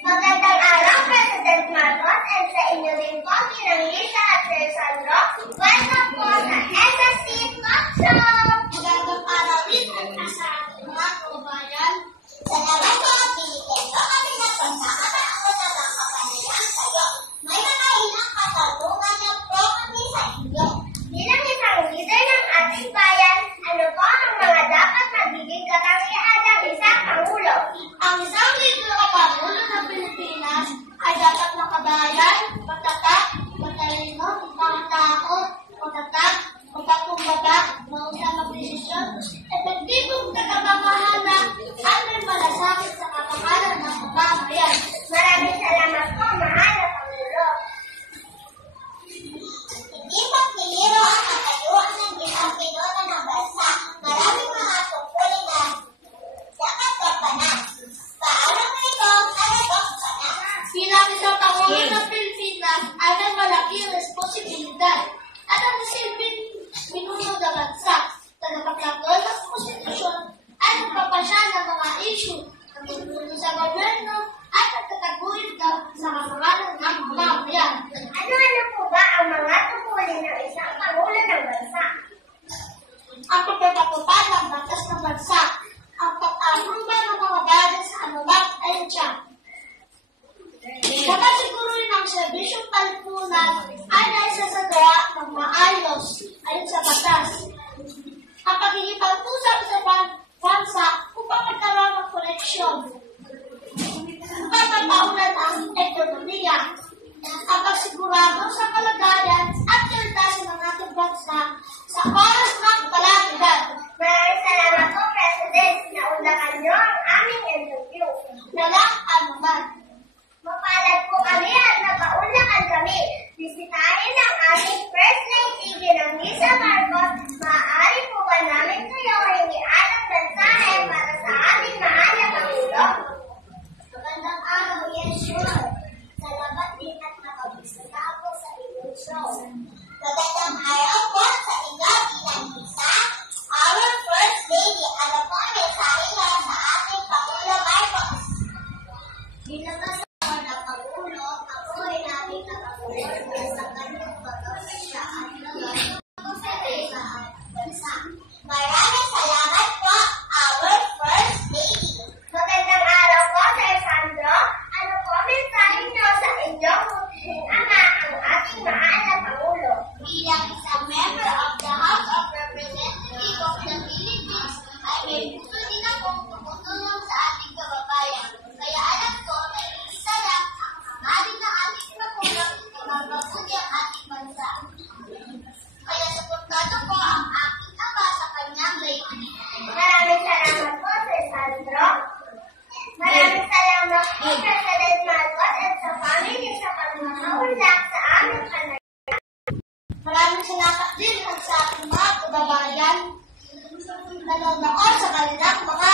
Magandang araw, President Marcos, at sa inyo din po, Ginang Lisa at Sir Sandro. Welcome po sa SSC Talk Show! Magandang araw din at sa ating mga kababayan. Salamat po at binigyan ko kami ng pagkakataon na makapanayang kayo. May mga ilang katanungan na po kami sa inyo. Bilang isang leader ng ating bayan, ano po ang mga dapat magiging katangian ng isang Pangulo? Ang isang leader o Pangulo ng Pilipinas ay dapat makabayan, matatag, matalino, makatakot, matatag, magpakumbaba, mausang magdesisyon, epektibong tagapamahala at may malasakit sa kapakanan ng mamamayan. Maraming salamat po, mahal na Pangulo. Hindi pagpiliro ang katayuan ng isang pinuno ng bansa. Maraming mga tungkulin na dapat kapanan. Paano mo ito talagang kapanan? Bilang isang Pangulo ng Pilipinas ay may malaking responsibilidad at ang silbing pinuno ng bansa. Tagapagtanggol ng konstitusyon at magpapasya ng mga issue ng pinuno sa gobyerno at nagtataguyod sa kapakanan ng mamamayan. Ano-ano po ba ang mga tungkulin ng isang Pangulo ng bansa? Ang pagtatapupad ng batas ng bansa, ang pag-aruba ng mga batas sa anumang ahensya. Dapat siguruhin ang serbisyong palipunan ay naisasagawa ng maayos ayon sa batas. Ang pagkikipag-usap sa bansa upang magkaroon ng koneksyon. Upang mapaulan ang ekonomiya. Ang pagsigurado sa kalagayan at kalitasan ng ating bansa sa oras ng kalamidad. Maraming salamat po, President. Naunlakan niyo ang aming interview. Walang anuman. Mapalad po kami at napaunlakan kami. Bisitahin ang ating First Lady, Ginang Lisa Marcos. Maaari po ba namin kayo hingian ng mensahe para sa ating mahal na Pangulo? Magandang araw, yes, sure. Salamat din at nakabisita ako sa inyong show. Magandang araw po sa inyo, Ginang Lisa. Our First Lady, ano po ang mensahe para sa ating Pangulo Marcos? Bilang na Pangulo, ako ay namin nakapagod sa kanyang pagkakasya at nagawin sa bansa. Maraming salamat po, our First Lady. Magandang araw po, Sir Sandro. Ano po mensahe niyo sa inyong ama ang ating mahal na Pangulo? Bilang isang member of the House of Representatives of the Philippines, ay may gusto din akong tumutulong sa ating kababayan. Kaya alam ko na isa lang ang hangarin ng ating magulang na mapabuti ang ating bansa. Kaya suportado ko ang aking ama sa kanyang layunin. Maraming salamat po, Sir Sandro. Maraming salamat po, President Marcos at sa family sa pagmamaunlak sa aming panayam. Maraming salamat din sa ating mga kababayan na nanonood sa kanilang mga